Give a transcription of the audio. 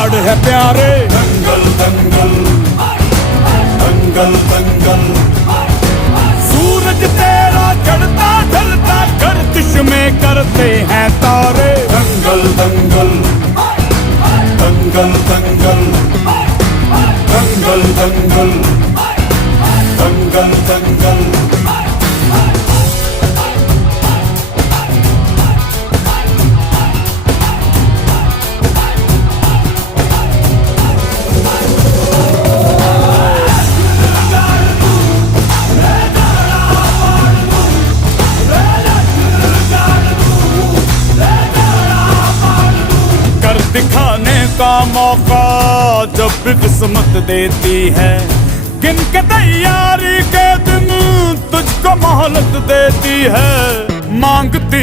पहाड़ है प्यारे। दंगल दंगल दंगल दंगल, सूरज तेरा चढ़ता ढलता गर्दिश में करते हैं तारे। दंगल दंगल दंगल दंगल दंगल दंगल दंगल दंगल। दिखाने का मौका जब भी किस्मत देती है, गिन के तैयारी के दिन तुझको मोहलत देती है। मांगती